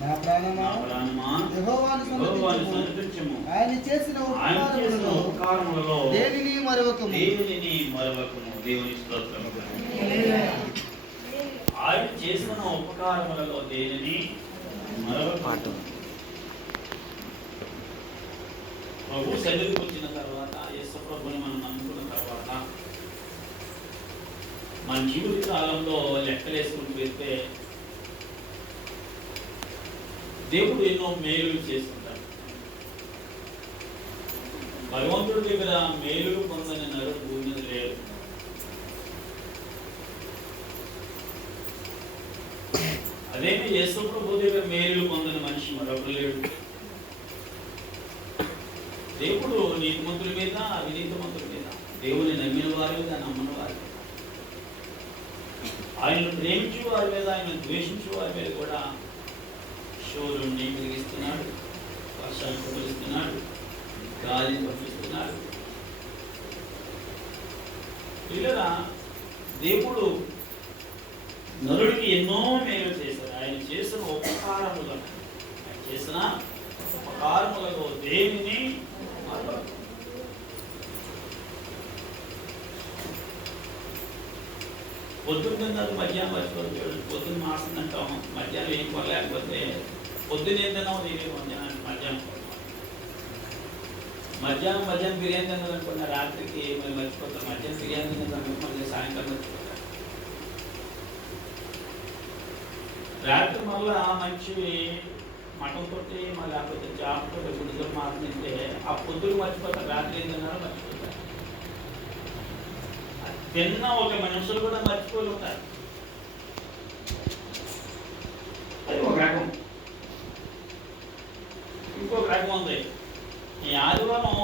నా ప్రాణమా యెహోవాను సన్నుతించుము. ఆయన చేసిన ఉపకారములలో దేనిని మరవకము. దేవుని స్తోత్రం. ఆయన చేసిన ఉపకారములలో దేనిని మరవకము. ప్రభు సన్నిధికి వచ్చిన తర్వాత, యేసు ప్రభుని మనం నమ్ముకున్న తర్వాత మన జీవిత కాలంలో లెక్కలేసుకుంటూ వెళ్తే దేవుడు ఎన్నో మేలులు చేస్తుంటాడు. భగవంతుడి దగ్గర మేలులు పొందని నరుడు భూమి మీద లేడు. అదేమి యేసు ప్రభు దగ్గర మేలులు పొందని మనిషి మరొకరు లేడు. దేవుడు నీతిమంతుల మీద, అవినీతిమంతుల మీద, దేవుని నమ్మిన వారి మీద, నమ్మని వారి మీద, ఆయనను ప్రేమించు వారి మీద, ఆయనను ద్వేషించు వారి మీద కూడా శూరుణ్ణి కలిగిస్తున్నాడు, వర్షాన్ని కురిస్తున్నాడు, గాలిని పంపిస్తున్నాడు. ఇలా దేవుడు నరుడికి ఎన్నో మేలు చేశారు. ఆయన చేసిన ఉపకారములను, ఆయన చేసిన ఉపకారములలో దేనిని పొద్దున్న తిన్నారు మధ్యాహ్నం మర్చిపోతుంది. పొద్దున్న మాస్తుందంటాం, మధ్యాహ్నం ఏం కొనలేకపోతే పొద్దున్న ఏం తిన్నాం నేనే మధ్యాహ్నం బిర్యానీ తిన్నారనుకున్న రాత్రికి మళ్ళీ మర్చిపోతాం. మధ్యాహ్నం బిర్యానీ తిన్నాను మళ్ళీ సాయంకాలం మర్చిపోతాం. రాత్రి మళ్ళా మంచి మటన్ తోటి మళ్ళీ లేకపోతే చేపతో గుడితో మాట్లాడితే ఆ పొద్దులు మర్చిపోతారు. రాత్రి ఏం తిన్నారో మర్చిపోతారు. తిన్న ఒక మనుషులు కూడా మర్చిపోతారు. అది ఒక రకం. ఇంకొక రకం ఉంది. ఈ ఆదివారం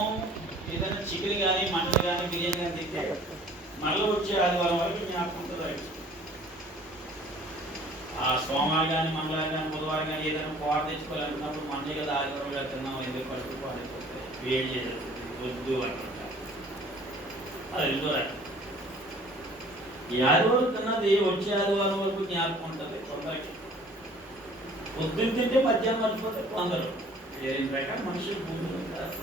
ఏదైనా చికెన్ కానీ, మటన్ కానీ, బిర్యానీ కానీ తింటే మళ్ళీ వచ్చే ఆదివారం వరకు జ్ఞాపకం ఉంటుంది. ఆ సోమవారం కానీ, మంగళవారం కానీ, బుధవారం కానీ ఏదైనా కూర తెచ్చుకోవాలనుకున్నప్పుడు మండే కదా ఆదివారంగా తిన్నాం, ఎందుకు పడుతూ పాడైపోతే వేడి చేసేస్తుంది, వద్దు అంటుంటారు. అది రెండో రకం. ఈ ఆదివారం తిన్నది వచ్చే ఆదివారం వరకు జ్ఞాపకం ఉంటుంది. కొందరికి పొద్దున్న తింటే మధ్యాహ్నం మర్చిపోతే కొందరు ఏం ప్రకారం మనుషులు భూములు ఉంటారు.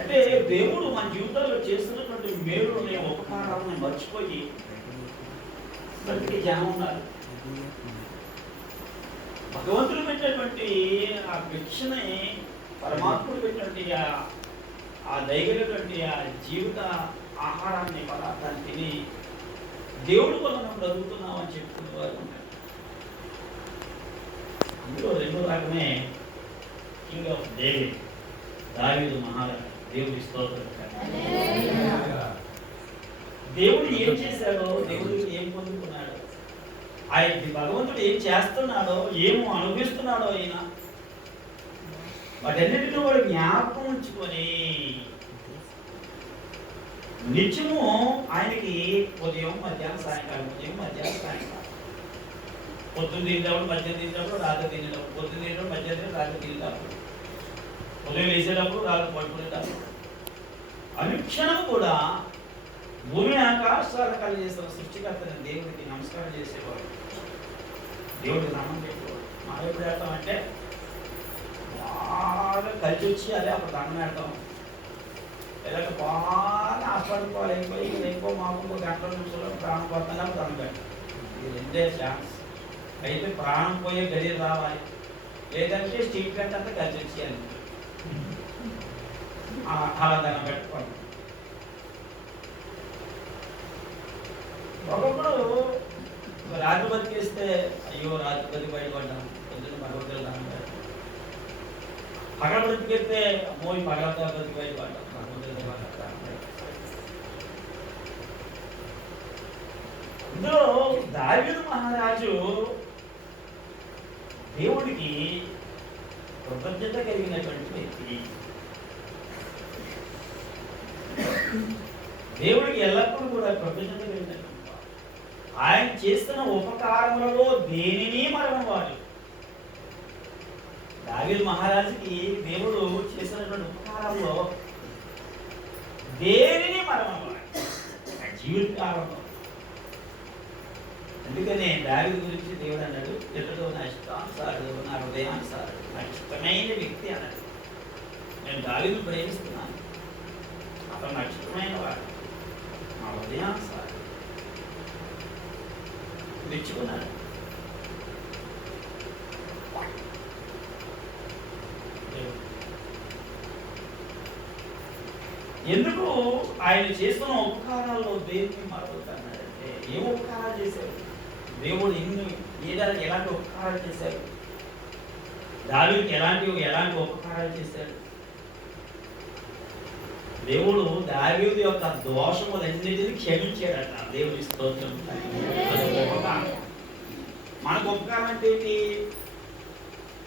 అంటే దేవుడు మన జీవితాల్లో చేస్తున్నటువంటి మేలుని, ఉపకారాలను మర్చిపోయి బతికి జనం ఉన్నారు. భగవంతుడు పెట్టినటువంటి ఆ భిక్షని, పరమాత్ముడు పెట్టినటువంటి ఆ దైవటువంటి ఆ జీవిత ఆహారాన్ని, పదార్థాన్ని తిని దేవుడు వల్ల మనం బ్రతుకుతున్నాం అని చెప్పుకునే వారు ఉంటారు. అందులో రెండో రకమే కింగ్ ఆఫ్ డేవిడ్, దావీదు మహారాజు. దేవుడి స్తోత్రం. దేవుడు ఏం చేశాడో, దేవుడు ఏం పొందుకున్నాడో, ఆయన భగవంతుడు ఏం చేస్తున్నాడో, ఏమో అనుభవిస్తున్నాడో అయినా వాటన్నిటిలో వాడు జ్ఞాపకం ఉంచుకొని నిత్యము ఆయనకి ఉదయం మధ్యాహ్నం సాయంకాలం, ఉదయం మధ్యాహ్నం సాయంకాలం, పొద్దున్న తినేటప్పుడు, మధ్యాహ్నం తినేటప్పుడు, రాత్రి తినేటప్పుడు, పొద్దున్న తినేటప్పుడు, మధ్యాహ్నం రాత్రి తినేటప్పుడు, ఉదయం వేసేటప్పుడు, రాత్రి పడుకునేటప్పుడు, అనుక్షణం కూడా భూమి ఆకాశాలు కలిగేసిన సృష్టికర్తని దేవుడికి నమస్కారం చేసేవాడు, దేవుడికి నామం చెప్పేవాడు. మనం ఎప్పుడు చేస్తామంటే బాగా కలిసి వచ్చి అదే అప్పుడు దండం పెడతాం. లేదంటే బాగా ఆస్వాదించుకోవాలి, అయిపోయి ఎక్కువ మామూలు గంటల నిమిషంలో ప్రాణం పోతుందా దండం పెట్టాలి. ఇది రెండే ఛాన్స్. అయితే ప్రాణం పోయే గడియలు రావాలి, లేదంటే స్ట్రీట్ కట్ అంతా కలిసి వచ్చేయాలి. అలా దండం పెట్టుకోండి. ఒకప్పుడు రాత్రి బతికేస్తే అయ్యో రాత్రి బతికి బయటపడ్డాం, పొద్దున్న భగవద్గీత దండం పెట్టాలి. పగల బ్రతికెత్తే అమ్మోయి పగలతో బ్రతికి బయటపడ్డాం, ఇందులో దావీదు మహారాజు దేవుడికి కృతజ్ఞత కలిగినటువంటి వ్యక్తి. దేవుడికి ఎల్లప్పుడూ కూడా కృతజ్ఞత కలిగినటువంటి ఆయన చేస్తున్న ఉపకారములలో దేనిని మరవనివాడు. దావీదు మహారాజుకి దేవుడు చేసినటువంటి ఉపకారంలో దేనిని మరవనివాడు. జీవిత కాలంలో అందుకనే దావీదు గురించి దేవుడు అన్నాడు, ఇతడు నా ఇష్టానుసారుడు, నా హృదయానుసారుడు, నా ఇష్టమైన వ్యక్తి అన్నాడు. నేను దావీదును ప్రేమిస్తున్నాను, అతను నా ఇష్టమైన వాడు, నా హృదయానుసారుడు మెచ్చుకున్నాడు. ఎందుకు ఆయన చేస్తున్న ఉపకారాల్లో దేనికి మరొకన్నాడంటే, ఏ ఉపకారాలు చేశారు దేవుడు, ఎలాంటి ఉపకారాలు చేశారు, దావీదుకి ఎలాంటి ఉపకారాలు చేశారు. దేవుడు దావీదు యొక్క దోషములన్నిటిని క్షమించాడట. దేవుని స్తోత్రం. మనకు ఉపకారం అంటే ఏంటి?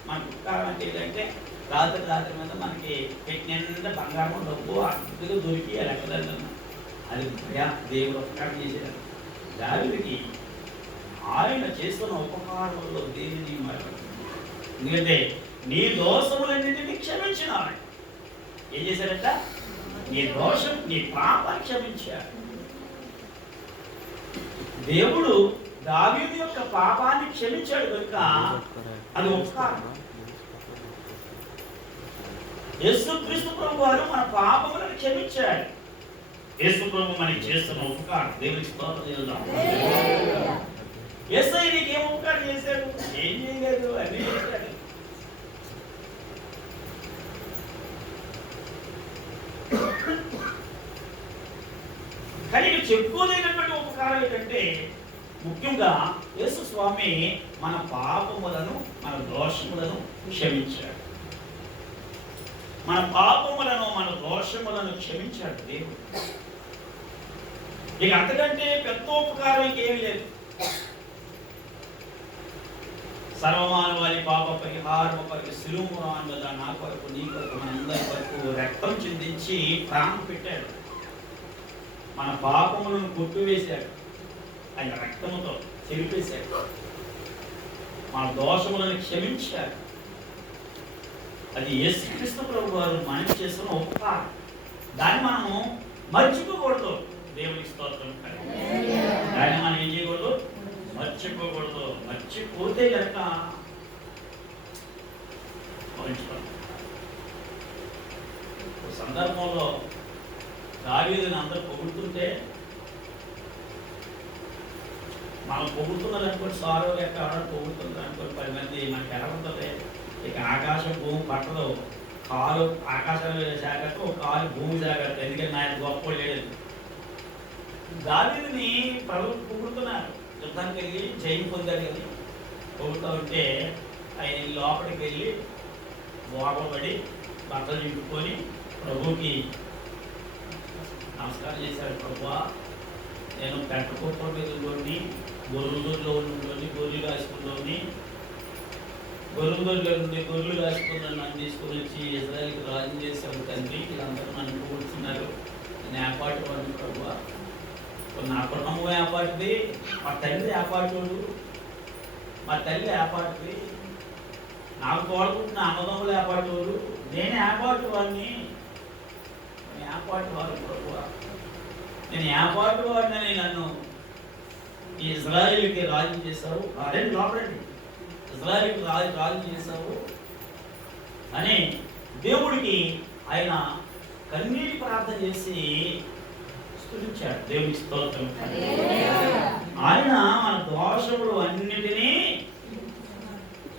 మనకు ఉపకారం అంటే ఏంటంటే రాత్రి మీద మనకి పెట్టినంత బంగారం డబ్బు అద్దుగా దొరికి లెక్కదన్నా అది దేవుడు ఉపకారం చేశాడు. దావీదుకి ఆయన చేస్తున్న ఉపకారంలో దేనిని మరొకటి, ఎందుకంటే నీ దోషములన్నింటినీ క్షమించిన ఆయన ఏం చేశాడట? నీ దోషం, నీ పాపాన్ని క్షమించాడు. దేవుడు దావీదు యొక్క పాపాన్ని క్షమించాడు కనుక అది ఉపకారం. యేసుక్రీస్తు ప్రభు వారు మన పాపములను క్షమించాడు. యేసు ప్రభు మనకి చేస్తున్న ఉపకారం. దేవునికి స్తోత్రం చేద్దాం. యేసయ్య నీకు ఏం ఉపకారం చేశాడు? ఏం చేయలేదు, అన్నీ చేశాడు. కానీ చెప్పుకోలేనటువంటి ఉపకారం ఏంటంటే, ముఖ్యంగా యేసు స్వామి మన పాపములను, మన దోషములను క్షమించాడు. మన పాపములను, మన దోషములను క్షమించాడు దేవుడు. ఇక అంతకంటే పెద్ద ఉపకారం ఇంకేమీ లేదు. సర్వమానవాళి పాప పరిహారము కొరకు శిలువరాను మీద నా కొరకు, నీ కొరకు, మనందరి కొరకు రక్తం చిందించి ప్రాణం పెట్టాడు. మన పాపములను కొట్టివేశాడు, ఆయన రక్తముతో చెరిపేశాడు. మన దోషములను క్షమించాడు. అది యేసుక్రీస్తు ప్రభు వారు మనకి చేస్తున్న ఉపకారం. దాన్ని మనము మర్చిపోకూడదు. దేవునికి స్తోత్రం. దాన్ని మనం ఏం చేయకూడదు? మర్చిపోకూడదు. మర్చిపోతే కనుక సందర్భంలో దావీదుని అందరూ పొగుడుతుంటే, మనం పొగుడుతున్నారు అనుకోండి, సారో లెక్క పొగుడుతున్నారు అనుకోండి 10 మంది, మనకి ఎలా ఉంటుంది? ఇక ఆకాశం భూమి పట్టదు, కాలు ఆకాశం జాగ్రత్త, ఒక కాలు భూమి జాగ్రత్త. ఎందుకంటే ఆయన గొప్ప లేదు. దావీదుని ప్రభువు పొగుడుతున్నారు, యుద్ధానికి వెళ్ళి జయం పొందాడు కదా. పొగుడుతూ ఉంటే ఆయన లోపలికి వెళ్ళి బోటపడి బట్టలు చింపుకొని ప్రభువుకి నమస్కారం చేశాడు. ప్రభువా, నేను పెట్టకుప్ప మీదలోని గొర్రెల్లో నుండి గొర్రెలు కాసుకుంటోని, గొర్రెల నుండి గొర్రెలు కాసుకున్న నన్ను తీసుకొని వచ్చి ఇజ్రాయెల్కి రాజు చేశాడు తండ్రి. వీళ్ళందరూ నన్ను పొగుడుతున్నారు. నేను ఏపాటి వాడిని ప్రభువా, నా కుటుంబం ఏపాటిది, మా తండ్రి ఏపాటోడు, మా తల్లి ఏపాటిది, నాకు తోడుకుంటున్న అన్నదమ్ములు ఏపాటోడు, నేను ఏపాటి వాడిని, ఏపాటి వాడు ప్రభువా, నేను ఏపాటి వాడిని, నన్ను ఈ ఇజ్రాయెల్కి రాజు చేశావు. అదే లోపలండి, ఇజ్రాయెల్కి రాజు చేశావు అని దేవుడికి ఆయన కన్నీటి ప్రార్థన చేసి స్తుతించాడు. దేవునికి స్తోత్రం. ఆయన మన దోషములు అన్నిటినీ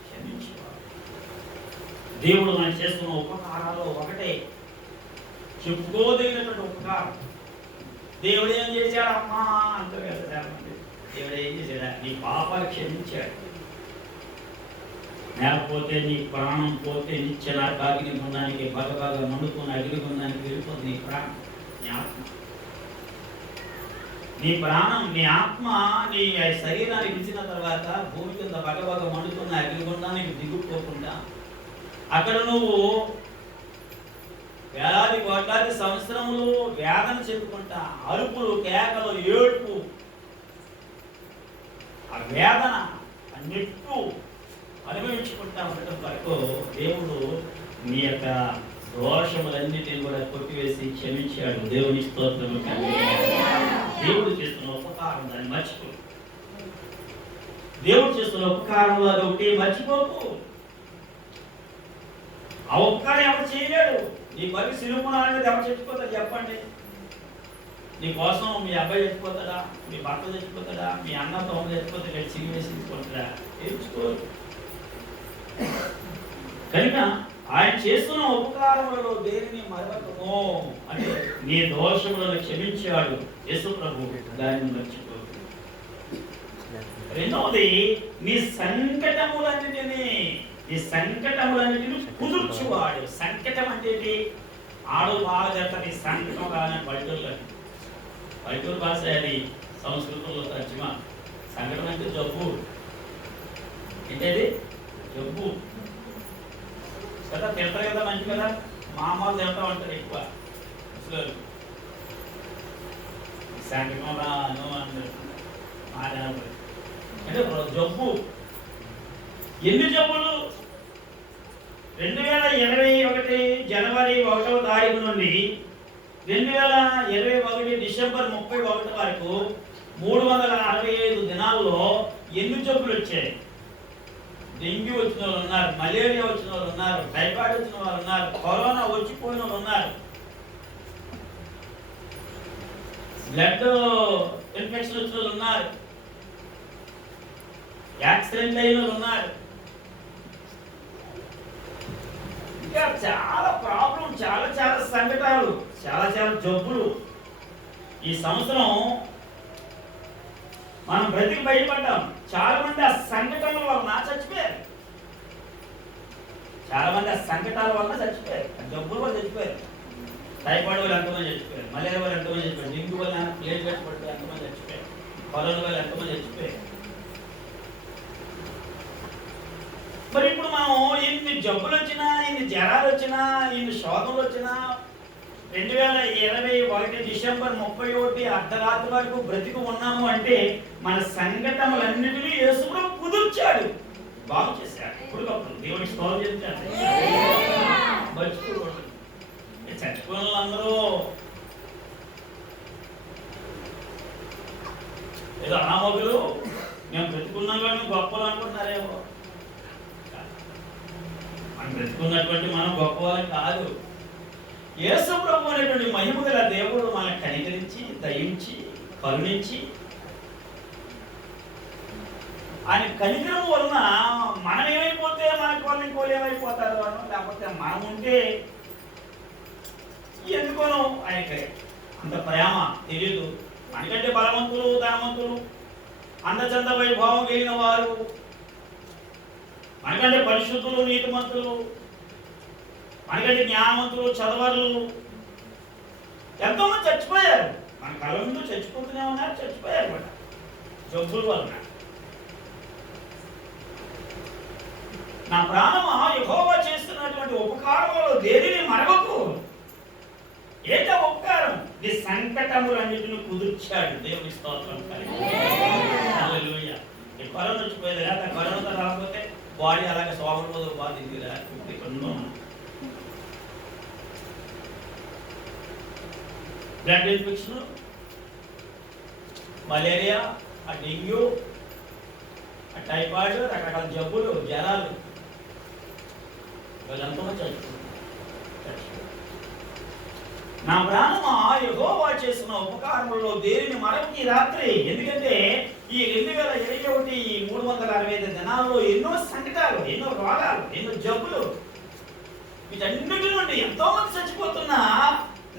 క్షమించేవాడు. దేవుడు మనం చేస్తున్న ఉపకారాలు ఒకటే, చెప్పుకోదగినటువంటి ఉపకారం. దేవుడు ఏం చేశాడు? అమ్మా అంటారు కదా, దేవుడు ఏం చేశాడా? నీ పాపాలు క్షమించాడు. లేకపోతే నీ ప్రాణం పోతే నిత్య నరకాగ్ని గుండానికి, బాగా మండుతున్న అగ్ని గుండానికి వెళ్ళిపోతుంది నీ ప్రాణం, నీ ఆత్మ. నీ ప్రాణం, నీ ఆత్మ నీ శరీరాన్ని ఇచ్చిన తర్వాత భూమి కింద బగబగ మండుతున్న అగ్నిగుండానికి దిగుపోకుండా అక్కడ నువ్వు వేలాది కోట్లాది సంవత్సరములు వేదన చెప్పుకుంటా, అరుపులు, కేకలు, ఏడుపు, ఆ వేదన అన్నిట్టు అనుభవించుకుంటా ఉండటం వరకు దేవుడు నీ యొక్క దోషములన్నిటిని కూడా కొట్టివేసి క్షమించాడు. దేవుని స్తోత్రము. దేవుడు చేస్తున్న ఉపకారం, దాన్ని మర్చిపో. దేవుడు చేస్తున్న ఉపకారంలో అది ఒకటి మర్చిపోకు. ఆ ఉపకారం ఎవరు చేయలేడు. నీ పని సిలుపున అనేది ఎవరు చచ్చిపోతాడు చెప్పండి? నీ కోసం మీ అబ్బాయి చచ్చిపోతాడా, మీ భర్త చచ్చిపోతాడా, మీ అన్న తమ్ముడు చచ్చిపోతాడా, చిల్లి వేసి తీసుకుంటాడా? తెలుసుకోరు. కనుక ఆయన చేస్తున్న ఉపకారములలో దేనిని మరవకము అంటే నీ దోషములను క్షమించాడు యేసు ప్రభు, దాన్ని మర్చిపో. రెండవది నీ సంకటములన్నిటిని కుదుర్చువాడు. సంకటం అంటే ఆడు బాగా చెప్తారు. నీ సంకటం కానీ పల్లెటూరు భాష, అది సంస్కృతంలో తర్జుమా. సంకటం అంటే జబ్బు. ఏంటది? జబ్బు కదా. తింటారు కదా, మంచి కదా. మామూలు తింటా ఉంటారు ఎక్కువ అసలు. సంకటం రాను అంటారు అంటే జబ్బు. ఎన్ని జబ్బులు? 2021 జనవరి 1వ తారీఖు నుండి 2021 డిసెంబర్ 31 వరకు 365 దినాల్లో ఎన్ని జబ్బులు వచ్చాయి? డెంగ్యూ వచ్చిన వాళ్ళు ఉన్నారు, మలేరియా వచ్చిన వాళ్ళు ఉన్నారు, టైఫాయిడ్ వచ్చిన వాళ్ళు ఉన్నారు, కరోనా వచ్చిపోయిన వాళ్ళు ఉన్నారు, బ్లడ్ ఇన్ఫెక్షన్ వచ్చిన వాళ్ళు ఉన్నారు, యాక్సిడెంట్ అయిన వాళ్ళు ఉన్నారు. ఇంకా చాలా ప్రాబ్లం, చాలా సంకటాలు, చాలా జబ్బులు. ఈ సంవత్సరం మనం బ్రతికి బయటపడ్డాం. చాలా మంది ఆ సంకటముల వలన చచ్చిపోయారు. చాలా మంది ఆ సంకటాల వలన చచ్చిపోయారు. జబ్బుల వల్ల చచ్చిపోయారు. టైఫాయిడ్ వల్ల ఎంతమంది చచ్చిపోయారు, మలేరియా వల్ల ఎంతమంది చచ్చిపోయారు, డెంగ్యూ వల్ల ప్లేట్ చచ్చిపోతే ఎంతమంది చచ్చిపోయారు, కరోనా వల్ల ఎంతమంది చచ్చిపోయారు. మరి ఇప్పుడు మనం ఎన్ని జబ్బులు వచ్చినా, ఎన్ని జ్వరాలు వచ్చినా, ఎన్ని శోధనలు వచ్చినా 2021 డిసెంబర్ 31 అర్ధరాత్రి వరకు బ్రతికి ఉన్నాము అంటే మన సంకటములన్నిటినీ యేసు ప్రభు కుదుర్చాడు, బాగు చేశాడు. ఇప్పటికప్పుడు దేవుడికి స్తోత్రం చేస్తాడు. మర్చిపోకూడదు. చచ్చిపోయిన వాళ్ళందరూ ఏదో అనామకులు, మేము బ్రతుకున్నాం కానీ గొప్పలు అనుకుంటున్నారేమో. మనం బ్రతుకున్నటువంటి మనం గొప్పవాళ్ళం కాదు. యేసు ప్రభు అనేటువంటి మహిమ గల దేవుడు మనల్ని కనికరించి, దయించి, కరుణించి, ఆయన కనికరం వలన మనం ఏమైపోతే మనకి వాళ్ళు ఇంకోళ్ళు ఏమైపోతారు అను, లేకపోతే మనం ఉంటే ఎందుకోనో ఆయనకి అంత ప్రేమ తెలియదు. మనకంటే బలవంతులు, ధనవంతులు, అందచంద వైభావం కలిగిన వారు, మనకంటే పరిశుద్ధులు, నీతిమంతులు, మనకంటే జ్ఞానవంతులు, చదవరులు ఎంతోమంది చచ్చిపోయారు. మన కళ్ళ ముందు చచ్చిపోతూనే ఉన్నారు, చచ్చిపోయారు అన్నమాట జబ్బుల వలన. నా ప్రాణమా యెహోవా చేస్తున్నటువంటి ఉపకారములో దేనిని మరవకు. ఏంటో ఉపకారం? నీ సంకటములన్నిటిని కుదుర్చాడు. దేవుని స్తోత్రం. హల్లెలూయా. ఈ కరోనా వచ్చిపోయేది కదా, కరోనాతో రాకపోతే బాడీ అలాగే సోమరు మొదలు బాధింది కదా. బ్లడ్ ఇన్ఫెక్షన్, మలేరియా, ఆ డెంగ్యూ, ఆ టైఫాయిడ్, రకరకాల జబ్బులు, జ్వరాలు, వీళ్ళంతా చచ్చిపోతుంది. నా ప్రాణమా యెహోవా చేసిన ఉపకారములలో దేనిని మరొక రాత్రి. ఎందుకంటే ఈ 2021 365 దినాల్లో ఎన్నో సంకటాలు, ఎన్నో రోగాలు, ఎన్నో జబ్బులు, వీటన్నిటి నుండి ఎంతో మంది చచ్చిపోతున్నా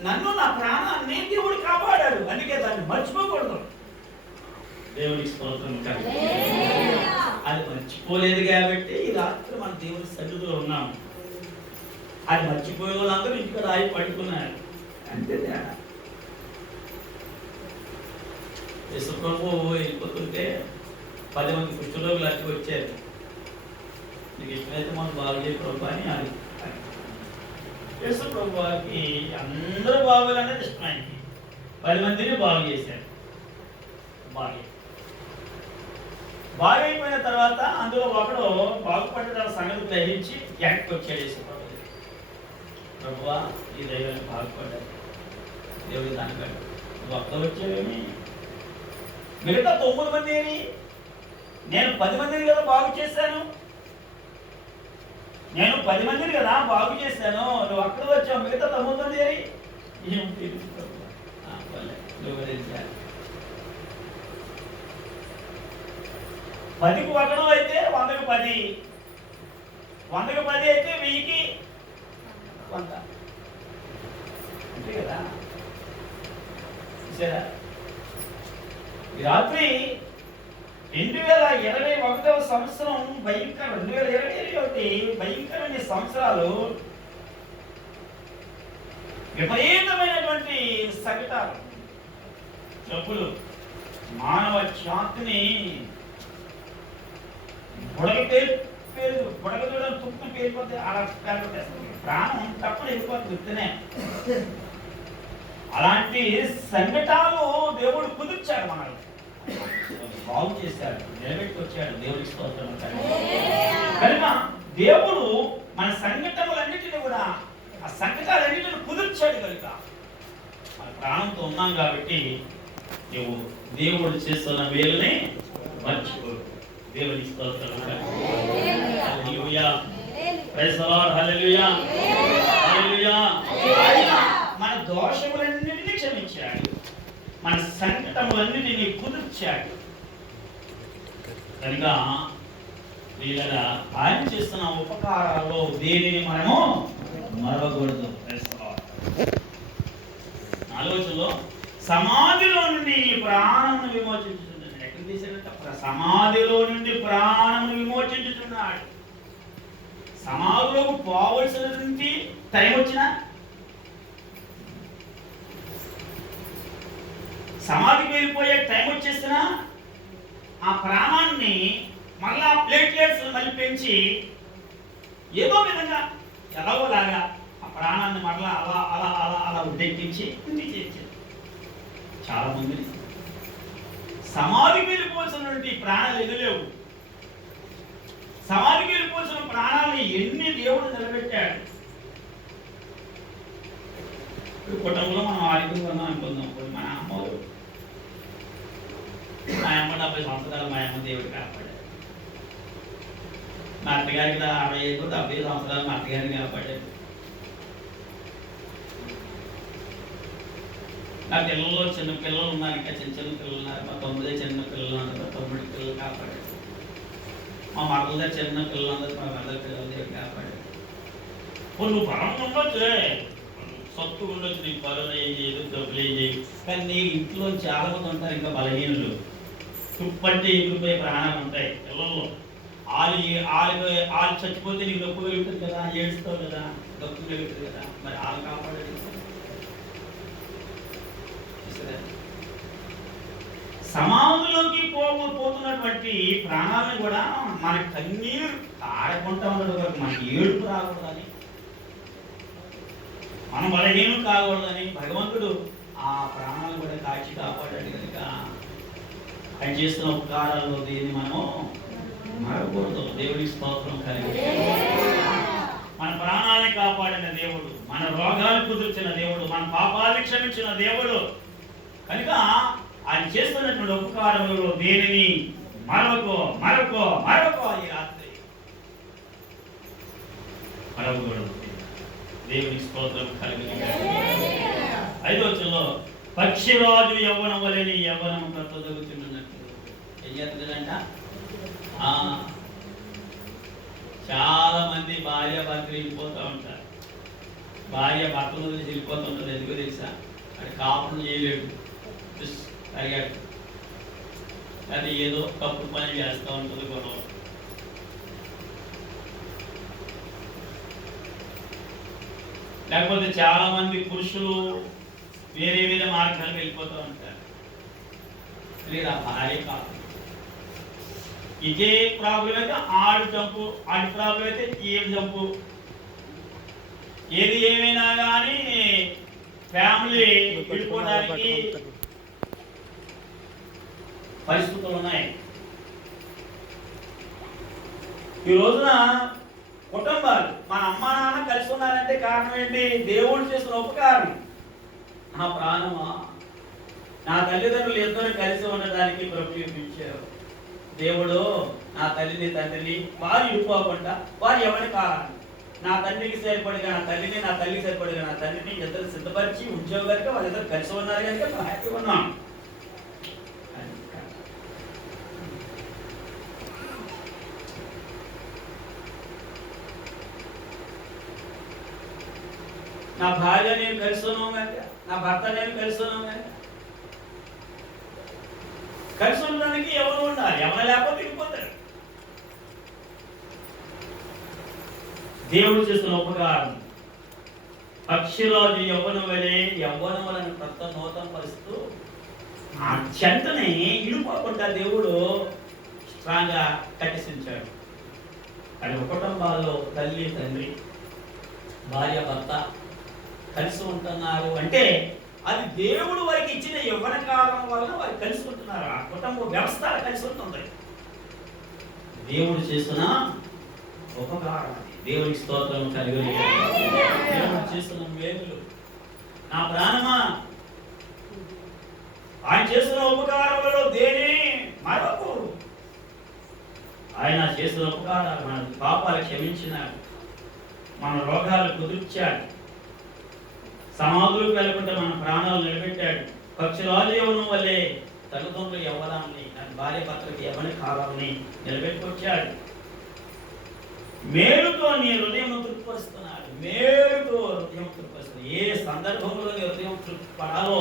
నన్ను, నా ప్రాణాన్ని దేవుడు కాపాడాడు. అందుకే దాన్ని మర్చిపోకూడదు. దేవుడికి స్తోత్రం. అది మర్చిపోలేదు కాబట్టి ఈ రాత్రి మన దేవుని సన్నిధిలో ఉన్నాము. అది మర్చిపోయే వాళ్ళందరూ ఇంటికి రాయి పడుకున్నారు. అంతే తేడా. యేసు ప్రభు వెళ్ళిపోతుంటే 10 మంది కుష్ఠరోగులు అట్టి వచ్చారు. నీకు ఇష్టమైతే మనం బాగు చేయ ప్రభు అని అది. యేసు ప్రభు వారికి అందరూ బాగోవాలనేది ఇష్టమైంది. 10 మందిని బాగు చేశారు. బాగైపోయిన తర్వాత అందులో ఒకడు బాగుపడ్డ సంగతి గ్రహించి వెనక్కి వచ్చాడు. యేసు ప్రభు, ప్రభువా ఈ దైవాన్ని బాగుపడ్డాడు, దేవుడి దానికంటే నువ్వు అక్కడ వచ్చావేమి, మిగతా 9 మంది ఏమి, నేను 10 మందిని కదా బాగు చేశాను, నేను 10 మందిని కదా బాగు చేశాను, నువ్వు అక్కడ వచ్చావు, మిగతా 9 మంది ఏం తెలుసు. 10కి 1 అయితే 100కి 10, 100కి 10 అయితే 1000కి 100 అంతే కదా. చూసారా, ఈ రాత్రి 2021వ సంవత్సరం భయంకర, 2021 భయంకరమైన సంవత్సరాలు, విపరీతమైనటువంటి సంకటాలు, జబ్బులు, మానవ జాతిని బుడగదూడని తుప్పు పేరుపోతే అలా పేరుకొట్టేస్తుంది, ప్రాణం తప్పుడు వెళ్ళిపోతుంది గుర్తునే. అలాంటి సంకటాలు దేవుడు కుదిర్చాడు, మనల్ని బాగు చేశాడు, నిలబెట్టుకొచ్చాడు. దేవుడికి స్తోత్రం. కనుక దేవుడు మన సంకటములన్నిటిని కూడా, ఆ సంకటాలన్నిటిని కుదిర్చాడు. కనుక మన ప్రాణంతో ఉన్నాం కాబట్టి దేవుడు చేస్తున్న మేలుని మర్చిపోడు. దేవునికి స్తోత్రం. హల్లెలూయా, ప్రైజ్ ది లార్డ్, హల్లెలూయా, హల్లెలూయా. మన దోషములన్నిటినీ క్షమించాడు, మన సంకటములన్నిటినీ కుదిర్చాడు. కనుక వీళ్ళగా ఆయన చేస్తున్న ఉపకారాల్లో దేనిని మనము మరవకూడదు. ఆలోచనలో సమాధిలో నుండి ప్రాణమును విమోచించుతున్నాడు. ఎక్కడ తీసాడంటే సమాధిలో నుండి ప్రాణమును విమోచించుతున్నాడు. సమాధిలోకి పోవలసినటువంటి టైం వచ్చినా, సమాధికి వెళ్ళిపోయే టైం వచ్చేసినా ఆ ప్రాణాన్ని మళ్ళా ప్లేట్లెట్స్ మళ్ళీ పెంచి ఏదో విధంగా ఎలాగోలాగా ఆ ప్రాణాన్ని మరలా అలా అలా అలా అలా ఉడ్డెక్కించి ఇంటికి చేర్చారు. చాలా మందిని సమాధికి వెళ్ళిపోవాల్సినటువంటి ప్రాణాలు ఎదులేవు. సమాధికి వెళ్ళిపోవాల్సిన ప్రాణాలని ఎన్ని దేవుడు నిలబెట్టాడు. కుటుంబంలో మనం ఆరోగ్యంగా అనుకుందాం. మన అమ్మవారు, మా అమ్మ 70 సంవత్సరాలు మా అమ్మ దేవుడు కాపాడాడు. మా అత్తగారికి 65, 70 సంవత్సరాలు మా అత్తగారిని కాపాడాడు. నా పిల్లల్లో చిన్న పిల్లలు ఉన్నారు, ఇంకా చిన్న చిన్న పిల్లలు ఉన్నారు. మా 9 చిన్న పిల్లలు ఉన్నారు, 9 పిల్లలు కాపాడాడు. మా మరల చిన్న పిల్లలందరూ మా మరల పిల్లలు దేవుడు కాపాడాడు. నువ్వు పరంగా ఉండొచ్చు, సత్తు ఉండొచ్చు, నీకు పనులు ఏం చేయదు, డబ్బులు ఏం చేయదు, కానీ నీ ఇంట్లో చాలా మంది ఉంటారు ఇంకా బలహీనులు. తుప్పంటే ఎగిరిపోయే ప్రాణాలు ఉంటాయి పిల్లల్లో. వాళ్ళు చచ్చిపోతే నీకు నొప్పి వెళ్తుంది కదా, ఏడుస్తావు కదా, నొప్పి వెళ్తుంది కదా, మరి వాళ్ళు కాపాడేది. సమాధిలోకి పోతున్నటువంటి ప్రాణాలను కూడా మన కన్నీరు కాడకుండా ఉండడం వరకు మనకి ఏడుపు రాకూడదని, మనం బలహీనం కాకూడదని భగవంతుడు ఆ ప్రాణాలను కూడా కాచి కాపాడాడు. కనుక ఆయన చేస్తున్న ఉపకారాల్లో దీన్ని మనం మరవకూడదు. దేవుడికి స్తోత్రం కలిగి, మన ప్రాణాలను కాపాడిన దేవుడు, మన రోగాలు కుదిర్చిన దేవుడు, మన పాపాలను క్షమించిన దేవుడు. కనుక ఆయన చేస్తున్నటువంటి ఉపకారములు దేనిని మరవకో మరవకో మరవకో. ఈ రాత్రి మరవకూడదు. దేవునికి స్తోత్రం కలిగి. 5వ వచనంలో పక్షిరాజు యవ్వనం వలె యవ్వనం కత్తదగుతున్నట్టు ఏం చేస్తుందంట. చాలా మంది భార్య భర్తలు వెళ్ళిపోతూ ఉంటారు. భార్య భర్తలు వదిలేసి వెళ్ళిపోతూ ఉంటుంది. ఎందుకో తెలుసా, అది కాపురం చేయలేడు, అడిగాడు, అది ఏదో తప్పుడు పని చేస్తూ ఉంటుంది గొడవ. లేకపోతే చాలా మంది పురుషులు వేరే వేరే మార్గాలకు వెళ్ళిపోతూ ఉంటారు. లేదా భార్య కాదు, ఇదే ప్రాబ్లం అయితే ఆడు చంపు, ఆడి ప్రాబ్లం అయితే ఏడు చంపు. ఏది ఏమైనా కానీ ఫ్యామిలీ వెళ్ళిపోవడానికి పరిస్థితులు ఉన్నాయి. ఈ రోజున కుటుంబాలు, మన అమ్మ నాన్న కలిసి ఉన్నారంటే కారణం ఏంటి? దేవుడు చేసిన ఉపకారం. నా ప్రాణమా, నా తల్లిదండ్రులు ఇద్దరు కలిసి ఉండడానికి ప్రయత్నించారు. దేవుడు నా తల్లిని తండ్రిని వారు ఇరుకోకుండా వారు ఎవరి కావాలి నా తండ్రికి సరిపడిగా నా తల్లిని నా తల్లికి సరిపడిగా నా తండ్రిని ఇద్దరు సిద్ధపరిచి ఉద్యోగానికి వాళ్ళిద్దరు కలిసి ఉన్నారు కనుక మేము హ్యాపీగా ఉన్నాం. నా భార్య నేను కలిసి ఉన్నాం కనుక నా భర్త నేను కలిసి ఉన్నాం కనుక కలిసి ఉండడానికి ఎవరు ఉండాలి, ఎవరు లేకపోతే వెళ్ళిపోతారు. దేవుడు చేస్తున్న ఉపకారం పక్షిరాజు యవ్వనం వలె యవ్వనములను కొత్త నూతన పరుస్తూ ఆ చెంతని ఇడిపోకుండా దేవుడు స్ట్రాంగ్ గా కట్టించాడు. అది ఒక కుటుంబాల్లో తల్లి తండ్రి భార్య భర్త కలిసి ఉంటున్నారు అంటే అది దేవుడు వారికి ఇచ్చిన యవ్వన కాలం వలన వారు కలిసి ఉంటున్నారు. ఆ కుటుంబ వ్యవస్థ కలిసి ఉంటుంది. దేవుడు చేస్తున్న ఉపకారం అది. దేవునికి స్తోత్రం కలిగి దేవుడు చేస్తున్న మేలులు. నా ప్రాణమా ఆయన చేస్తున్న ఉపకారములలో దేని మరొకరు ఆయన చేస్తున్న ఉపకారాలు మన పాపాలు క్షమించినాడు, మన రోగాలు కుదుర్చాడు, సమాధులకు వెళ్ళకుండా మన ప్రాణాలు నిలబెట్టాడు. పక్షిరాజు యవ్వనం వల్లే తల్లిదండ్రులు యవ్వనాన్ని భార్య భర్తలకు యవ్వన కాలాన్ని నిలబెట్టుకొచ్చాడు. మేలుతో నీ హృదయం తృప్తిపరుస్తున్నాడు. మేలుతో హృదయం తృప్తిపరుస్తున్నాడు. ఏ సందర్భంలో నీ హృదయం తృప్తిపడాలో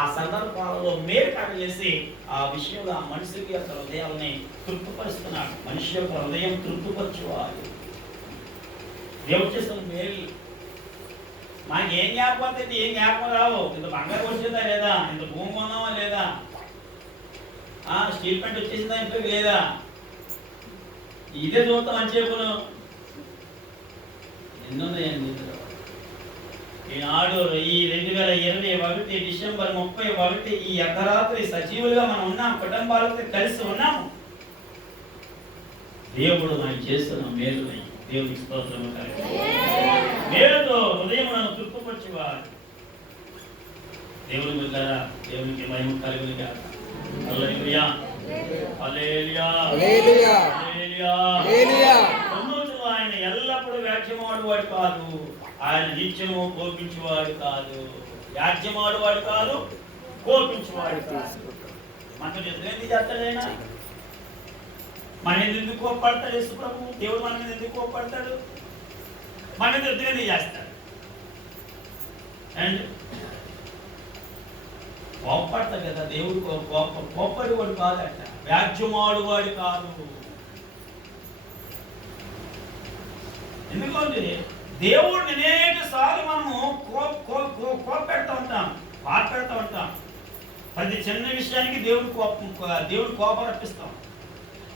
ఆ సందర్భాలలో మేలు కలగజేసి ఆ విషయంలో ఆ మనిషికి యొక్క హృదయాన్ని తృప్తిపరుస్తున్నాడు. మనిషి యొక్క హృదయం తృప్తిపరచువాడు. దేవుడు చేస్తున్న మేలు మనకి ఏం జ్ఞాపకం అయితే ఏం జ్ఞాపకం రావు. ఇంత బంగారు వచ్చిందా లేదా, ఇంత భూమి కొన్నామా లేదా, స్టీల్ ప్యాంట్ వచ్చేసిందా ఇంట్లో లేదా, ఇదే చూస్తాం అని చెప్పును ఎన్నున్నాయండి. ఈనాడు ఈ 2021 డిసెంబర్ 31 ఈ అర్ధరాత్రి సజీవులుగా మనం ఉన్నాం, కుటుంబాలతో కలిసి ఉన్నాము. దేవుడు మనం చేస్తున్న మేలుని దేవునికి స్తోత్రం. మేలుతో హృదయములను తృప్తిపరచువాడు. దేవుని బిడ్డలారా దేవునికి మహిమ కలుగును గాక. హల్లెలూయా హల్లెలూయా హల్లెలూయా హల్లెలూయా. ఆయన ఎల్లప్పుడూ వ్యాజ్యమాడువాడు కాదు, ఆయన నిత్యము కోపించువాడు కాదు. వ్యాజ్యమాడువాడు కాదు, కోపించువాడు కాదు. మనకు ఎందుకు చేస్తాడైనా మన ఎందుకు కోప్పడతాడు యేసు ప్రభు? దేవుడు మన మీద ఎందుకు కోప్పడతాడు? మన మీద ఎందుకు చేస్తాడు? అండ్ కోప్పడతాడు కదా దేవుడు. కోప్పడి వాడు కాదంట, వ్యాజ్యమాడు వాడు కాదు. ఎందుకంటే దేవుడు అనేక సార్లు మనము కోపెడతా ఉంటాం, బాధ పెడతా ఉంటాం. ప్రతి చిన్న విషయానికి దేవుడు కోపం రప్పిస్తాం.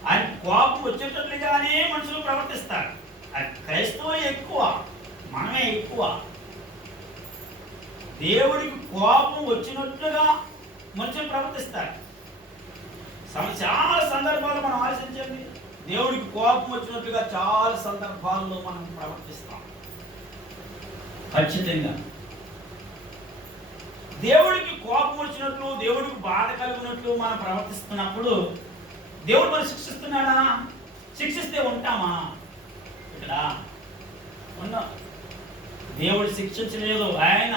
ఆయన కోపం వచ్చేటట్లుగానే మనుషులు ప్రవర్తిస్తారు. క్రైస్తవులు ఎక్కువ, మనమే ఎక్కువ. దేవుడికి కోపం వచ్చినట్లుగా మనుషులు ప్రవర్తిస్తారు. చాలా సందర్భాలు మనం ఆలోచించండి. దేవుడికి కోపం వచ్చినట్లుగా చాలా సందర్భాల్లో మనం ప్రవర్తిస్తాం. ఖచ్చితంగా దేవుడికి కోపం వచ్చినట్లు, దేవుడికి బాధ కలిగినట్లు మనం ప్రవర్తిస్తున్నప్పుడు దేవుడు మనం శిక్షిస్తున్నాడా? శిక్షిస్తే ఉంటామా? ఇక్కడ ఉన్నా దేవుడు శిక్షించలేదు. ఆయన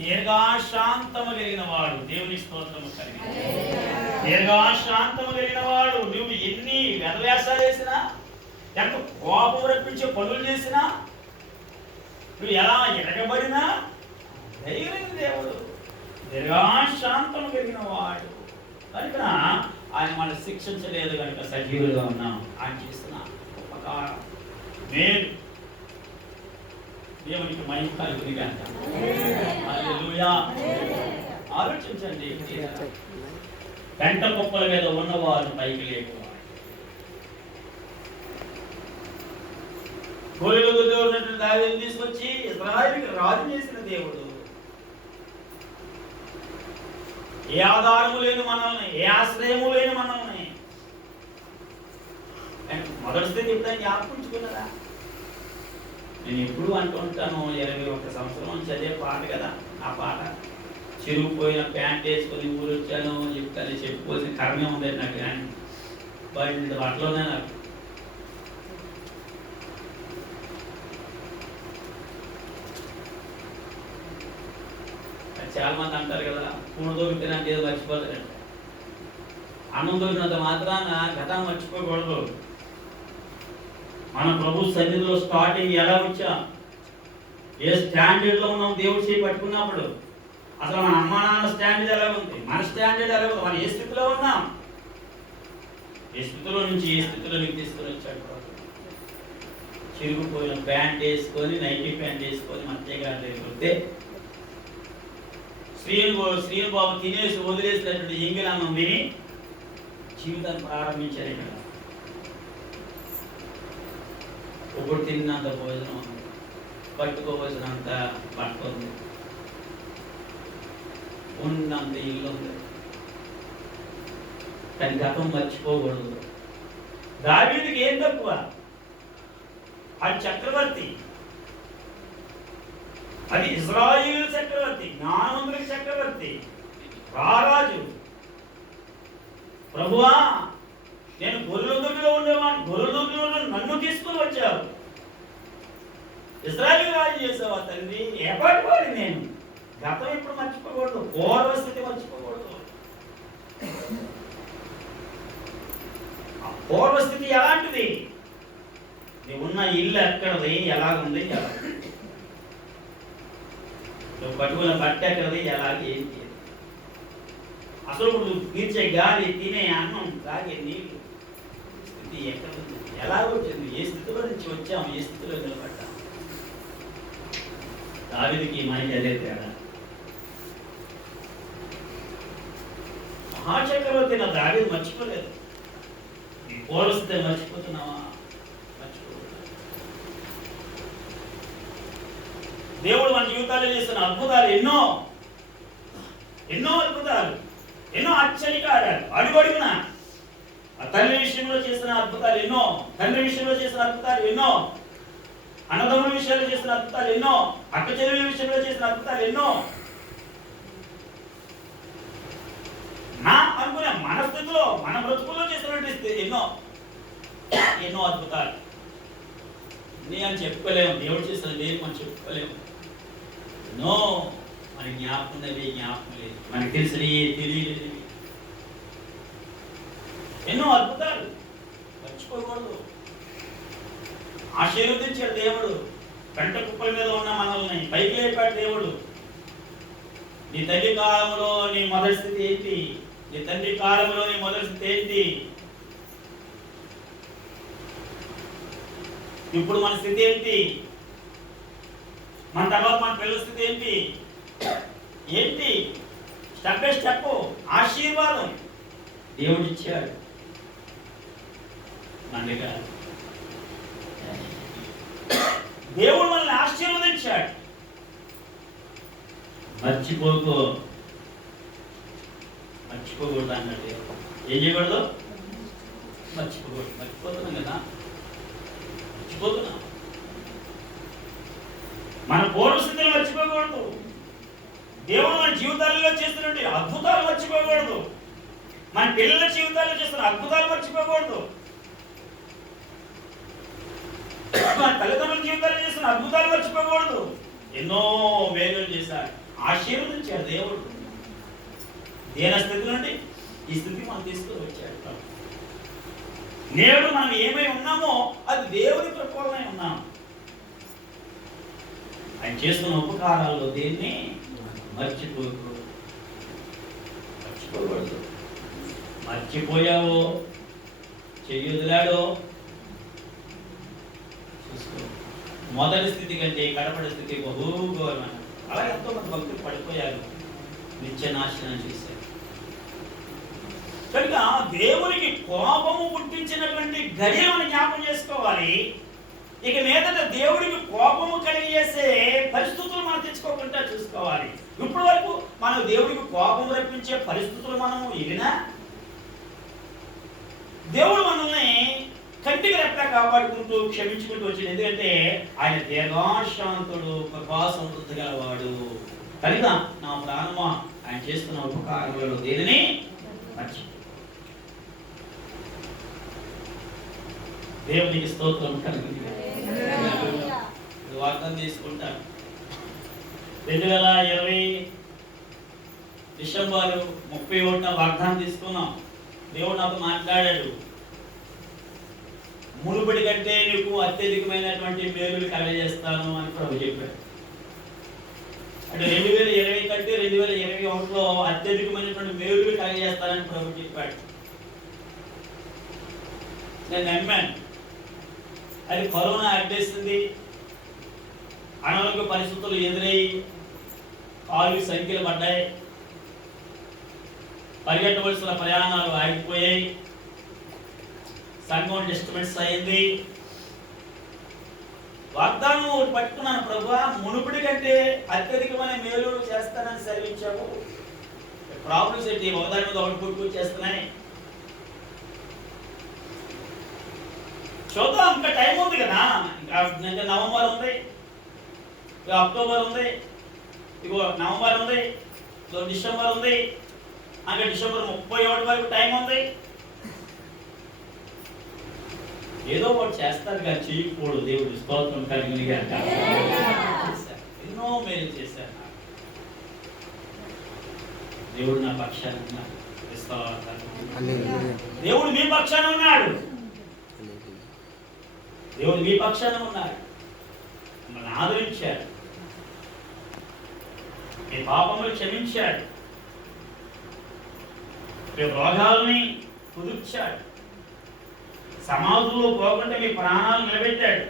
దీర్ఘశాంతము కలిగిన వాడు. దేవుని స్తోత్రము కలిగిన దీర్ఘశాంతము కలిగిన వాడు. నువ్వు ఎన్ని వెధవేషాలు చేసినా, ఎంత కోపం రప్పించే పనులు చేసినా, నువ్వు ఎలా ఎరగబడినా ధైర్యం దేవుడు దీర్ఘశాంతము కలిగిన వాడు కనుక ఆయన మనం శిక్షించలేదు కనుక సజీవులుగా ఉన్నాం. ఆయన చేసిన ఉపకారం మేలు దేవునికి మహిమ కలుగును గాక. హల్లెలూయా. ఆలోచించండి, పెంట కుప్పల మీద ఉన్నవారు పైకి లేకువారు. గొర్రెలకు దేవుడు దావీదుని తీసుకొచ్చి ఇశ్రాయేలుకి రాజు చేసిన దేవుడు. ఏ ఆధారము లేని మనల్ని, ఏ ఆశ్రయము లేని మనల్ని మొదటి స్థితి ఎప్పుడైనా జ్ఞాపకించుకున్నారా? నేను ఎప్పుడు అంటుంటాను, 21 సంవత్సరం చదివే పాట కదా ఆ పాట. చిరుగుపోయిన ప్యాంట్ వేసుకొని ఊరు వచ్చాను చెప్తాను, చెప్పుకోవాల్సిన కర్మే ఉంది నాకు. కానీ బయట బట్టలోనే నాకు చాలా మంది అంటారు కదా, పూలు దొరికితే ఏదో మర్చిపోతారంట. అన్నం దొరికినంత మాత్రాన గతం మర్చిపోకూడదు. మన ప్రభు సన్నిధిలో స్టార్టింగ్ ఎలా వచ్చాం, ఏ స్టాండర్డ్ లో ఉన్నాం దేవుడు చేయి పట్టుకున్నప్పుడు, అసలు మన అమ్మా నాన్న స్టాండర్డ్ ఎలా ఉంది, మన స్టాండర్డ్ ఎలా ఉంది, మనం ఏ స్థితిలో ఉన్నాం, ఏ స్థితిలో నుంచి ఏ స్థితిలోకి తీసుకొని వచ్చాడు. చిరుగుపోయిన ప్యాంట్ వేసుకొని, నైటీ ప్యాంట్ వేసుకొని మధ్య గారి దగ్గర వస్తే శ్రీను బాబు తినేసి వదిలేసినటువంటి ఇంగిలన్నం తిని జీవితాన్ని ప్రారంభించారు. ఇక్కడ ఒకటి తిన్నంత భోజనం, పట్టుకోవలసినంత బట్ట ఉంది, ఉన్నంత ఇల్లు ఉంది, కానీ గతం మర్చిపోకూడదు. దావీదుకి ఏం తక్కువ? అది చక్రవర్తి, అది ఇజ్రాయిల్ చక్రవర్తి, జ్ఞానవంతుల చక్రవర్తి, రారాజు. ప్రభువా, నేను గొర్రెల దొడ్డిలో ఉండేవాడిని, గొర్రెల దొడ్డిలో నన్ను తీసుకుని వచ్చావు, ఇజ్రాయిల్ రాజు చేసావా తండ్రి? ఎప్పటి వాడి నేను గతం ఇప్పుడు మర్చిపోకూడదు, పూర్వస్థితి మర్చిపోకూడదు. పూర్వస్థితి ఎలాంటిది? నువ్వు ఉన్న ఇల్లు ఎక్కడది, ఎలాగుంది, నువ్వు పట్టుకున్న బట్ట ఎక్కడది, ఎలాగే, ఏంటి, అసలు నువ్వు పీల్చే గాలి, తినే అన్నం, తాగే నీళ్ళు స్థితి ఎక్కడ ఉంది, ఎలా వచ్చింది, ఏ స్థితిలో నుంచి వచ్చాము, ఏ స్థితిలో నిలబడ్డాము. దావీదుకి మనకి అదే తేడా. మహాచక్రవర్తి నా దావీదు మర్చిపోలేదు. నీ పూర్వస్థితి మర్చిపోతున్నావా? దేవుడు మన జీవితాల్లో చేస్తున్న అద్భుతాలు ఎన్నో అద్భుతాలు, ఎన్నో ఆశ్చర్యకార్యాలు. అడుగడుగున తల్లి విషయంలో చేసిన అద్భుతాలు ఎన్నో, తండ్రి విషయంలో చేసిన అద్భుతాలు ఎన్నో, అన్నదమ్ముల విషయంలో చేసిన అద్భుతాలు ఎన్నో, అక్క చెల్లెల విషయంలో చేసిన అద్భుతాలు ఎన్నో. నా అనుకునే మన స్థితిలో, మన బ్రతుకుల్లో చేసినటువంటి ఎన్నో అద్భుతాలు అని చెప్పుకోలేము. దేవుడు చేసిన లేదు మనం చెప్పుకోలేము. ఎన్నో మనకి జ్ఞాపకం ఉన్నవి, జ్ఞాపకం లేదు, మనకి తెలిసినవి, తెలియలేదు, ఎన్నో అద్భుతాలు మర్చిపోకూడదు. ఆశీర్వదించాడు దేవుడు. పెంట కుప్పల మీద ఉన్న మనల్ని పైకి లేపాడు దేవుడు. నీ తల్లి కాలంలో నీ మొదటి స్థితి ఏంటి, నీ తండ్రి కాలంలో నీ మొదటి స్థితి ఏంటి, ఇప్పుడు మన స్థితి ఏంటి, మన తర్వాత మన పిల్లల స్థితి ఏంటి, స్టెప్ బై స్టెప్ ఆశీర్వాదం దేవుడు ఇచ్చాడు. అందుకే దేవుడు మనల్ని ఆశీర్వదించాడు. మర్చిపోకూడదు అన్నాడు. ఏం చేయకూడదు? మర్చిపోతున్నాం కదా, మన పూర్వస్థితిని మర్చిపోకూడదు. దేవుడు మన జీవితాలలో చేస్తున్నటువంటి అద్భుతాలు మర్చిపోకూడదు. మన పిల్లల జీవితాల్లో చేస్తున్న అద్భుతాలు మర్చిపోకూడదు. మన తల్లిదండ్రుల జీవితాల్లో చేస్తున్న అద్భుతాలు మర్చిపోకూడదు. ఎన్నో మేలులు చేశారు, ఆశీర్వదించాడు దేవుడు. దేన స్థితి నుండి ఈ స్థితికి మనం తీసుకుని వచ్చాడు. నేడు మనం ఏమై ఉన్నామో అది దేవుని కృపలోనే ఉన్నాం. ఆయన చేస్తున్న ఉపకారాల్లో దేన్ని మర్చిపోకూడదు. మర్చిపోయావో, చెయ్యొదిలాడో చూసుకో. మొదటి స్థితి కంటే కడపడి స్థితి బహుఘోరమైన. అలా ఎంతో మంది భక్తులు పడిపోయారు, నిత్య నాశనం చేశారు. కనుక దేవునికి కోపము పుట్టించినటువంటి గడియ మనం జ్ఞాపకం చేసుకోవాలి. ఇక మీదట దేవుడికి కోపము కలిగేసే పరిస్థితులు మనం తెచ్చుకోకుండా చూసుకోవాలి. ఇప్పటి వరకు మనం దేవుడికి కోపం రప్పించే పరిస్థితులు మనము ఎగినా దేవుడు మనల్ని కంటికి రెప్పలా కాపాడుకుంటూ క్షమించుకుంటూ వచ్చింది. ఎందుకంటే ఆయన దీర్ఘశాంతుడు, కృపా సమృద్ధి గలవాడు. కనుక నా ప్రాణమా ఆయన చేస్తున్న ఉపకారములలో దేనిని మర్చి దేవునికి స్తోత్రం కలుగుతుంది. వాగ్దానం తీసుకుంటాను. 2020 డిసెంబర్ 31న వాగ్దానం తీసుకున్నాం. దేవుడు నాతో మాట్లాడాడు. మునుపటి కంటే నీకు అత్యధికమైనటువంటి మేలులు కలగజేస్తాను అని ప్రభు చెప్పాడు. అంటే 2020 కంటే 2021లో అత్యధికమైనటువంటి మేలులు కలగజేస్తానని ప్రభు చెప్పాడు. నేను నమ్మాను. అది కరోనా అడ్డేసింది, అనారోగ్య పరిస్థితులు ఎదురయ్యి కాలు సంఖ్యలు పడ్డాయి, పరిగెట్టవలసిన ప్రయాణాలు ఆగిపోయాయి, సంఘం డిస్టర్బెన్స్ అయింది. వాగ్దానం పట్టుకున్నాను, ప్రభువా మునుపటి కంటే అత్యధికమైన మేలు చేస్తానని సెలవించావు. ప్రాబ్లమ్స్ ఏంటి? ఒకదాని మీద ఒకటి పుట్టుకు చేస్తున్నాయి. చూద్దాం, ఇంకా టైం ఉంది కదా. ఇంకా నవంబర్ ఉంది, ఇక అక్టోబర్ ఉంది, ఇగో నవంబర్ ఉంది, ఇగో డిసెంబర్ ఉంది, ఇంకా డిసెంబర్ 31 వరకు టైం ఉంది. ఏదో ఒకటి చేస్తారు కానీ చేయకూడదు. దేవుడు స్తోత్రం కలిగిన ఎన్నో మేలు చేశారు. దేవుడు నా పక్షాన ఉన్నాడు. దేవుడు మీ పక్షాన ఉన్నాడు. దేవుడు మీ పక్షాన ఉన్నాడు. మిమ్మల్ని ఆదరించాడు, మీ పాపములు క్షమించాడు, మీ రోగాలని కుదుర్చాడు, సమాధుల్లో పోకుండా మీ ప్రాణాలు నిలబెట్టాడు,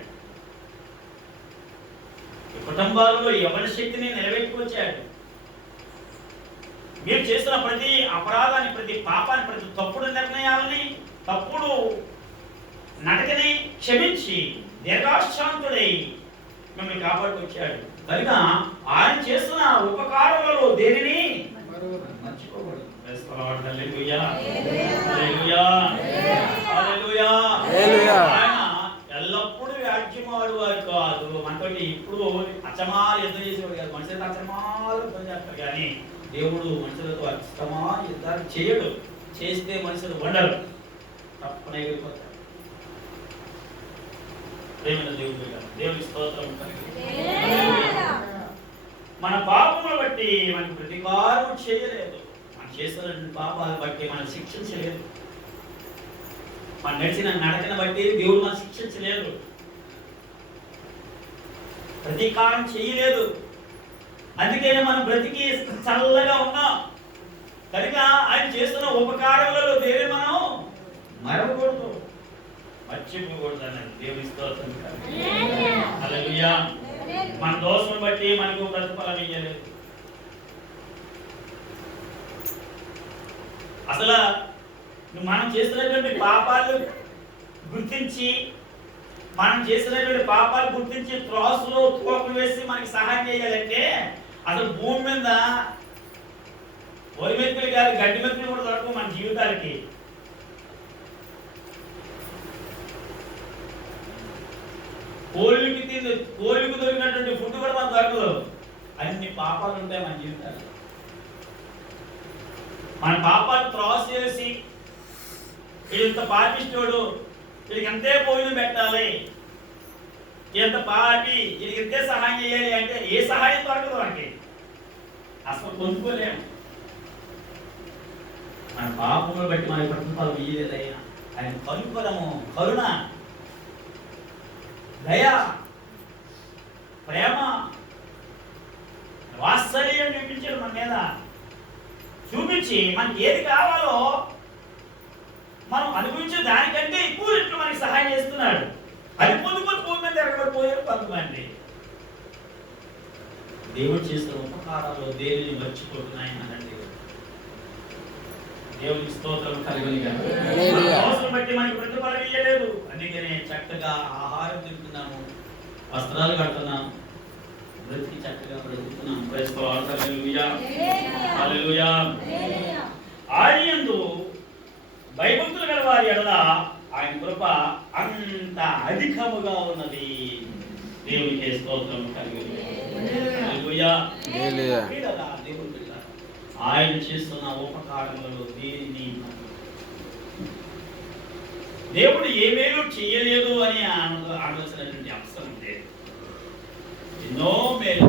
మీ కుటుంబాలలో యవన శక్తిని నిలబెట్టుకొచ్చాడు. మీరు చేసిన ప్రతి అపరాధాన్ని, ప్రతి పాపాన్ని, ప్రతి తప్పుడు నిర్ణయాలని, తప్పుడు నడకని క్షమించి దీర్ఘశాంతుడై మిమ్మల్ని కాపాడుకొచ్చాడు. కనుక ఆయన చేస్తున్న ఉపకారములలో దేనిని మర్చిపోకూడదు. ఆయన ఎల్లప్పుడూ వ్యాజ్యమాడు వారు కాదు. మనతోటి ఇప్పుడు అచ్చమాలు యుద్ధం చేసేవాడు కాదు. మనుషులతో అచ్చమాలు యుద్ధం చేస్తారు కానీ దేవుడు మనుషులతో అచ్చమాలు యుద్ధాలు చేయడు. చేస్తే మనుషులు వండరు, తప్పన ఎగిరిపోతారు. ప్రేమైన దేవుడు, దేవుని స్తోత్రం. మన పాపములు బట్టి మనకు ప్రతికారం చేయలేదు. మనం చేస్తున్నటువంటి పాపాలను బట్టి మనం శిక్షించలేదు. మనం నడిచిన నడకను బట్టి దేవుడు మనం శిక్షించలేదు, ప్రతీకారం చేయలేదు. అందుకనే మనం బ్రతికి చల్లగా ఉన్నాం. కనుక ఆయన చేస్తున్న ఉపకారములలో దేని మనం మరవకూడదు, మర్చిపోకూడదు అన్నది దేవుని స్తోత్రం. హల్లెలూయా. మన దోషం బట్టి మనకు ప్రతిఫలం ఇయ్యలేదు. అసలు మనం చేసినటువంటి పాపాలు గుర్తించి, త్రాసులో తూకం వేసి మనకి సహాయం చేయాలంటే అసలు భూమి మీద వరి మెతుకులు కాదు, గడ్డి మెతుకులు కూడా దొరకవు మన జీవితాలకి. కోళ్ళకి దొరికినటువంటి ఫుడ్ కూడా మనకు దొరకదు. అన్ని పాపాలు ఉంటాయి మన జీవితాలు. మన పాపాలు త్రాసు చేసి వీళ్ళంత పాపిస్తోడు, వీళ్ళకి ఎంతే భోజనం పెట్టాలి, ఎంత పాపి, వీళ్ళకి ఎంతే సహాయం చేయాలి అంటే ఏ సహాయం దొరకదు మనకి, అసలు పొందుకోలేము. మన పాపములు బట్టి మన ప్రతిఫలం ఇయ్యలేదయ్యా. ఆయన కనుకరము, కరుణ, దయ, ప్రేమ, వాత్సల్యం చూపించాడు మన మీద. చూపించి మనకి ఏది కావాలో మనం అనుభవించే దానికంటే ఎక్కువ రెట్లు మనకి సహాయం చేస్తున్నాడు. అది పొందుకొని భూమి మీద ఎరగబడిపోయారు కొంతమంది. దేవుడు చేసిన ఉపకారాలు దేనిని మర్చిపోతున్నాయనండి. దేవునికి స్తోత్రం కలుగునిగా. అవసరం బట్టి మనకి ప్రతిఫలం ఇయ్యలేదు. అందుకనే చక్కగా ఆహారం తింటున్నాము, వస్త్రాలు కడుతున్నాము, బ్రతికి చక్కగా బ్రతుకుతున్నాము. Praise the Lord. Hallelujah, hallelujah. ఆయనయందు భయభక్తులు గల వారి ఎడల ఆయన కృప అంత అధికముగా ఉన్నది. దేవునికి స్తోత్రం కలుగునిగా. హల్లెలూయా, హల్లెలూయా. దేవుని బిడ్డ ఆయన చేస్తున్న ఉపకారములలో దేనిని దేవుడు ఏ మేలు చేయలేదు అని ఆలోచనటువంటి అవసరం లేదు. ఎన్నో మేలు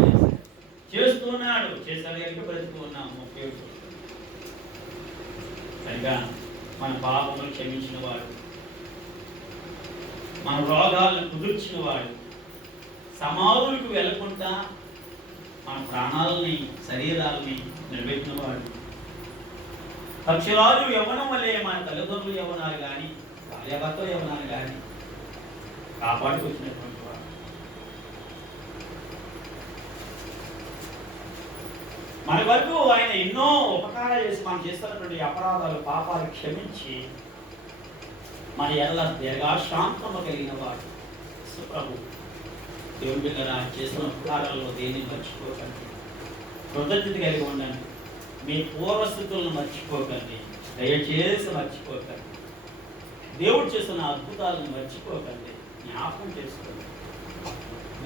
చేస్తున్నాడు, చేశాడు కనుక బ్రతుకు ఉన్నాము. కనుక మన పాపములు క్షమించిన వాడు, మన రోగాలను కుదుర్చిన వాడు, సమాధులకు వెళ్ళకుండా మన ప్రాణాలని శరీరాలని నిలబెట్టిన వాడు, పక్షురాలు యవ్వనం వల్లే మన తల్లిదండ్రులు యవ్వనాలు కానీ భార్యాభర్తలు యవ్వనాలు కానీ కాపాడుకొచ్చినటువంటి వాడు. మన వరకు ఆయన ఎన్నో ఉపకారాలు చేసి మనం చేస్తున్నటువంటి అపరాధాలు పాపాలు క్షమించి మన ఎల్ల దీర్ఘశాంతము కలిగిన వాడు ప్రభు. దేవుడి బిడ్డలారా, చేస్తున్న ఉపకారాల్లో దేన్ని మర్చిపోకండి, కృతజ్ఞత కలిగి ఉండండి. మీ పూర్వస్థితులను మర్చిపోకండి, దయచేసి మర్చిపోకండి. దేవుడు చేస్తున్న అద్భుతాలను మర్చిపోకండి, జ్ఞాపకం చేసుకోండి.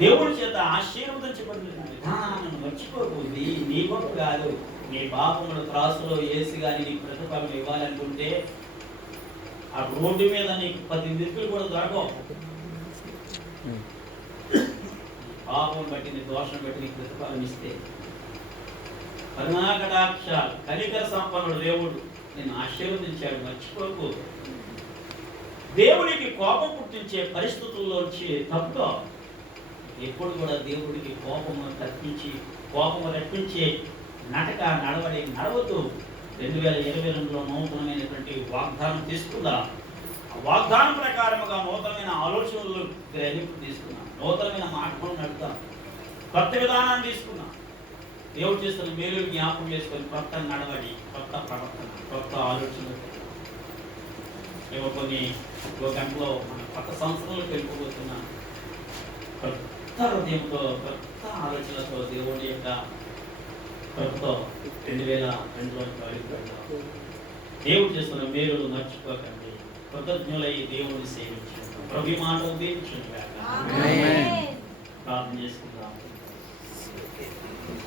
దేవుడి చేత ఆశీర్వదించబడిన విధానాలను మర్చిపోతుంది. నీ గొప్ప కాదు, నీ పాపముల త్రాసులో వేసి కానీ నీకు ప్రతిఫలం ఇవ్వాలనుకుంటే ఆ రోడ్డు మీద నీకు 10 దిక్కులు కూడా దొరకవు. పాపం బట్టి నీ దోషం బట్టి నీకు ప్రతిఫలం ఇస్తే కరుణాకటాక్ష కనికర సంపన్నుడు దేవుడు నేను ఆశీర్వదించాడు, మర్చిపోకు. దేవుడికి కోపం పుట్టించే పరిస్థితుల్లోంచి తప్పుకో. ఎప్పుడు కూడా దేవుడికి కోపము రప్పించే నడవడి నడవద్దు. 2022లో నూతనమైనటువంటి వాగ్దానం తీసుకుందా, ఆ వాగ్దానం ప్రకారముగా నూతనమైన ఆలోచనలు గ్రహింపు తీసుకున్నాం, నూతనమైన మాటలు నడుపుతాం, కొత్త విధానాన్ని తీసుకున్నాం. దేవుడు చేస్తున్న మేలు జ్ఞాపకం చేసుకొని కొత్త నడవడి, కొత్త ప్రవర్తన, కొత్త ఆలోచనలు. కొన్ని గంటలో మన కొత్త సంవత్సరంలోకి వెళ్ళిపోతున్నాం. కొత్త హృదయంతో, కొత్త ఆలోచనలతో దేవుడి యొక్క కృపతో 2022 అడుగుపెడతాం. దేవుడు చేస్తున్న మేలులు మర్చిపోకండి. కృతజ్ఞులై దేవుడిని సేవించండి. ప్రభు మాట ఉదయించండి. ప్రార్థన చేసుకుందాం.